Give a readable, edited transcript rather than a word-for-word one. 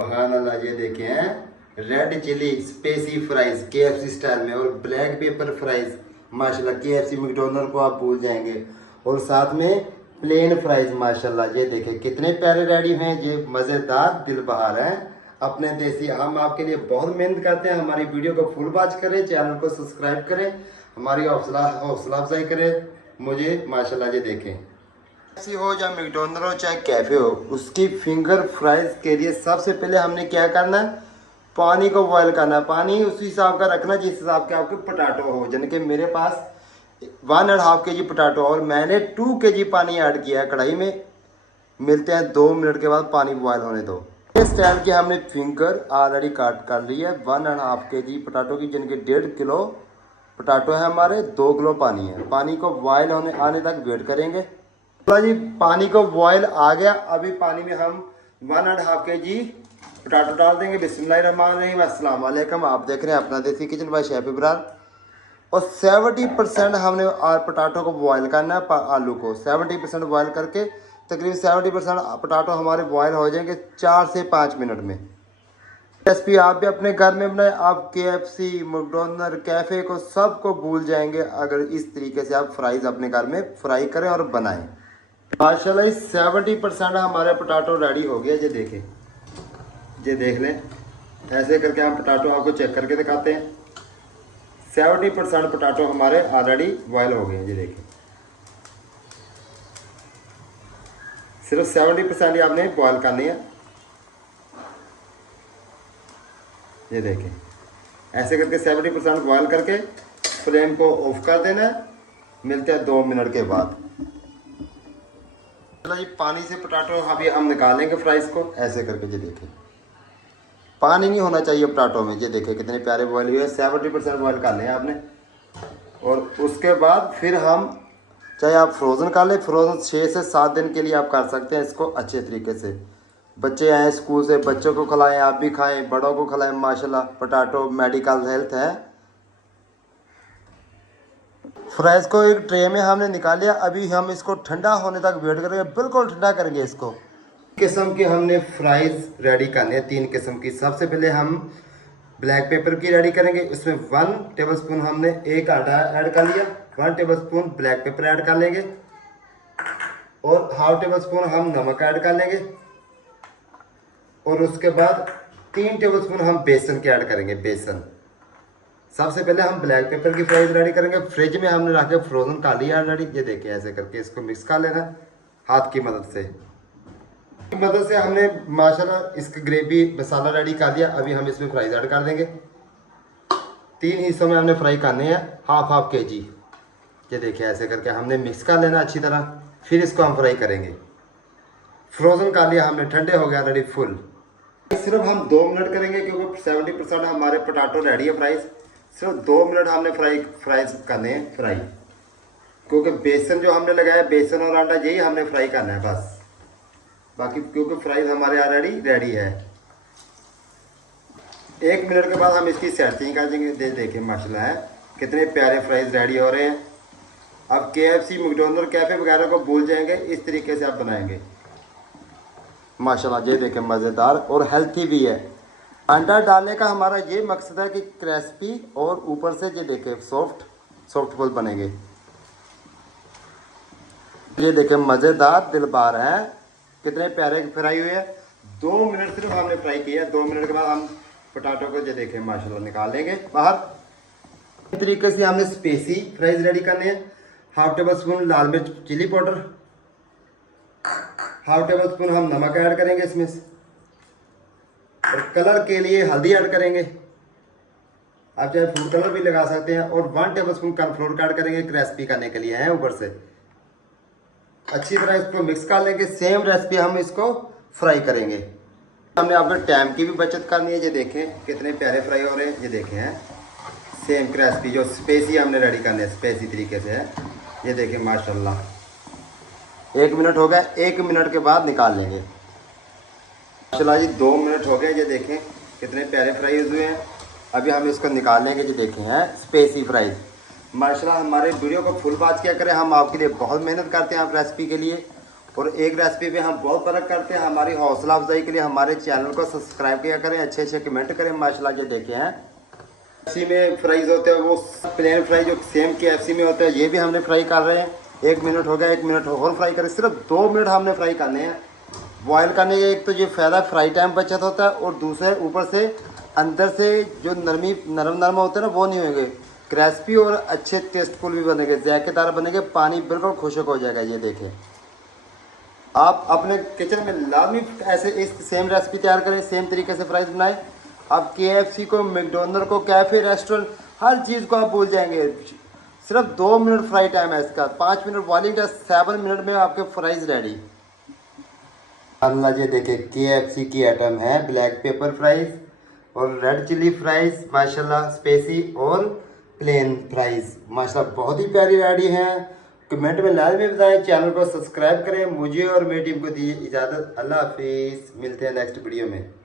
सुभान अल्लाह, ये देखे हैं red chilli spicy fries KFC style में और ब्लैक पेपर फ्राइज। माशाल्लाह केएफसी मैकडोनल्ड को आप भूल जाएंगे। और साथ में प्लेन फ्राइज माशाल्लाह, ये देखे कितने प्यारे रेडी हैं। ये मज़ेदार दिल बहार हैं अपने देसी। हम आपके लिए बहुत मेहनत करते हैं। हमारी वीडियो को फुल वॉच करें, चैनल को सब्सक्राइब करें, हमारी हौसला अफजाई करें मुझे। माशाल्लाह ये देखें, ऐसी हो या मैकडोनल्ड हो चाहे कैफे हो, उसकी फिंगर फ्राइज के लिए सबसे पहले हमने क्या करना है, पानी को बॉयल करना है। पानी उसी हिसाब का रखना जिस हिसाब के आपके पोटैटो हो। यानी कि मेरे पास 1.5 kg पोटैटो और मैंने 2 kg पानी ऐड किया है कढ़ाई में। मिलते हैं 2 मिनट के बाद, पानी बॉयल होने दो। इस स्टाइल की हमने फिंगर ऑलरेडी काट कर ली है 1.5 kg पोटैटो की, जिनके 1.5 किलो पोटैटो है हमारे, 2 किलो पानी है। पानी को बॉयल आने तक वेट करेंगे। जी पानी को बॉयल आ गया। अभी पानी में हम 1.5 kg पोटैटो डाल देंगे। बिस्मिल्लाहिर्रहमानिर्रहीम, अस्सलाम वालेकुम। आप देख रहे हैं अपना देसी किचन बाय शेफ इब्रार। और 70% हमने पोटैटो को बॉयल करना है। आलू को 70% बॉयल करके तकरीबन 70% पोटैटो हमारे बॉयल हो जाएंगे 4 से 5 मिनट में। रेसिपी आप भी अपने घर में बनाएं। आप केएफसी मैकडोनल्ड कैफ़े को सबको भूल जाएंगे अगर इस तरीके से आप फ्राइज़ अपने घर में फ्राई करें और बनाएं। माशाल्लाह 70% हमारे पोटैटो रेडी हो गया। ये देखें, ये देख लें, ऐसे करके हम पोटैटो आपको चेक करके दिखाते हैं। 70% पोटैटो हमारे ऑलरेडी बॉयल हो गए हैं। ये देखें, सिर्फ 70% ही आपने बॉयल करनी है। ये देखें, ऐसे करके 70% बॉयल करके फ्लेम को ऑफ कर देना है। मिलते हैं 2 मिनट के बाद। चलो, पानी से पोटैटो अभी हम निकालेंगे फ्राइज को। ऐसे करके ये देखें, पानी नहीं होना चाहिए पोटैटो में। ये देखें कितने प्यारे बॉयल हुए। 70% बॉयल कर लें आपने। और उसके बाद फिर हम चाहे आप फ्रोज़न कर लें, फ्रोज़न 6 से 7 दिन के लिए आप कर सकते हैं इसको अच्छे तरीके से। बच्चे आए स्कूल से, बच्चों को खिलाएं, आप भी खाएं, बड़ों को खिलाएं। माशाल्लाह पोटैटो मेडिकल हेल्थ है। फ्राइज को एक ट्रे में हमने निकाल लिया। अभी हम इसको ठंडा होने तक वेट करेंगे, बिल्कुल ठंडा करेंगे इसको। किस्म के हमने फ्राइज रेडी करने हैं, 3 किस्म की। सबसे पहले हम ब्लैक पेपर की रेडी करेंगे। इसमें 1 टेबलस्पून हमने एक आटा ऐड कर लिया, 1 टेबलस्पून ब्लैक पेपर ऐड कर लेंगे और 1/2 टेबलस्पून हम नमक ऐड कर लेंगे। और उसके बाद 3 टेबलस्पून हम बेसन के ऐड करेंगे। बेसन सबसे पहले हम ब्लैक पेपर की फ्राइज रेडी करेंगे। फ्रिज में हमने रख के फ्रोजन कर लिया रेडी। ये देखिए, ऐसे करके इसको मिक्स कर लेना हाथ की मदद से हमने माशाल्लाह इसका ग्रेवी मसाला रेडी कर दिया। अभी हम इसमें फ्राइज ऐड कर देंगे। 3 हिस्सों में हमने फ्राई करने हैं, हाफ kg। ये देखिए, ऐसे करके हमने मिक्स कर लेना अच्छी तरह। फिर इसको हम फ्राई करेंगे। फ्रोजन कर लिया हमने, ठंडे हो गया रेडी फुल। सिर्फ हम 2 मिनट करेंगे क्योंकि 70% हमारे पोटैटो रेडी है फ्राइज। सिर्फ 2 मिनट हमने फ्राइज करने हैं फ्राई, क्योंकि बेसन जो हमने लगाया, बेसन और आटा, यही हमने फ्राई करना है बस। बाकी क्योंकि फ्राइज हमारे ऑलरेडी रेडी है। 1 मिनट के बाद हम इसकी सेटिंग कर देंगे। देखिए माशाल्लाह है कितने प्यारे फ्राइज रेडी हो रहे हैं। अब केएफसी मैकडोनल्ड कैफे वगैरह को भूल जाएंगे, इस तरीके से आप बनाएंगे। माशाल्लाह ये देखें, मज़ेदार और हेल्थी भी है। अंडा डालने का हमारा ये मकसद है कि क्रिस्पी और ऊपर से ये देखें सॉफ्ट फुल बनेंगे। ये देखें मज़ेदार दिलबार है, कितने प्यारे फ्राई हुए हैं। 2 मिनट सिर्फ हमने फ्राई किया। 2 मिनट के बाद हम पोटैटो को ये देखें माशाल्लाह निकाल लेंगे बाहर। इस तरीके से हमने स्पेसी फ्राइज रेडी करने हैं। 1/2 टेबलस्पून लाल मिर्च चिली पाउडर, 1/2 टेबलस्पून हम नमक ऐड करेंगे इसमें से। और कलर के लिए हल्दी ऐड करेंगे, आप चाहे फूड कलर भी लगा सकते हैं। और 1 टेबलस्पून कॉर्नफ्लोर ऐड करेंगे क्रिस्पी करने के लिए है ऊपर से। अच्छी तरह इसको मिक्स कर लेंगे। सेम रेसिपी हम इसको फ्राई करेंगे। हमने आपके टाइम की भी बचत करनी है। ये देखें कितने प्यारे फ्राई हो रहे हैं। ये देखें हैं सेम क्रिस्पी, जो स्पेसी हमने रेडी करने हैं स्पेसी तरीके से है। ये देखें माशाल्लाह 1 मिनट हो गया। 1 मिनट के बाद निकाल लेंगे। माशाल्लाह जी 2 मिनट हो गए। ये देखें कितने प्यारे फ्राई हुए हैं। अभी हम इसको निकाल लेंगे। ये देखें हैं स्पेसी फ्राइज। माशाल्लाह हमारे वीडियो को फुल वॉच किया करें, हम आपके लिए बहुत मेहनत करते हैं आप रेसिपी के लिए। और एक रेसिपी पे हम बहुत फ़र्क करते हैं। हमारी हौसला अफजाई के लिए हमारे चैनल को सब्सक्राइब किया करें, अच्छे अच्छे कमेंट करें। माशाल्लाह ये देखे हैं KFC में फ्राइज़ होते हैं वो प्लेन फ्राई जो सेम KFC में होता है, ये भी हमने फ्राई कर रहे हैं। 1 मिनट हो गया, 1 मिनट और फ्राई करें। सिर्फ 2 मिनट हमने फ्राई करने हैं। बॉयल करने के एक तो ये फ़ायदा फ्राई टाइम बचत होता है, और दूसरे ऊपर से अंदर से जो नरम होते हैं ना वो नहीं होंगे, क्रिस्पी और अच्छे टेस्टफुल भी बनेंगे, जायकेदार बनेंगे। पानी बिल्कुल खुशक हो जाएगा। ये देखें, आप अपने किचन में लाजमी ऐसे इस सेम रेसिपी तैयार करें, सेम तरीके से फ्राइज़ बनाएं। आप KFC को, मैकडोनल्ड को, कैफ़े, रेस्टोरेंट, हर चीज़ को आप भूल जाएंगे। सिर्फ 2 मिनट फ्राई टाइम है इसका, 5 मिनट बॉइलिंग टाइम, 7 मिनट में आपके फ्राइज़ रेडी। अल्लाह ये देखे KFC की आइटम है ब्लैक पेपर फ्राइज़ और रेड चिली फ्राइज़, माशाल्लाह स्पेसी और प्लेन फ्राइज़ माशाल्लाह बहुत ही प्यारी रेडी हैं। कमेंट में लाजमी बताएं, चैनल को सब्सक्राइब करें। मुझे और मेरी टीम को दीजिए इजाज़त। अल्लाह हाफिज़, मिलते हैं नेक्स्ट वीडियो में।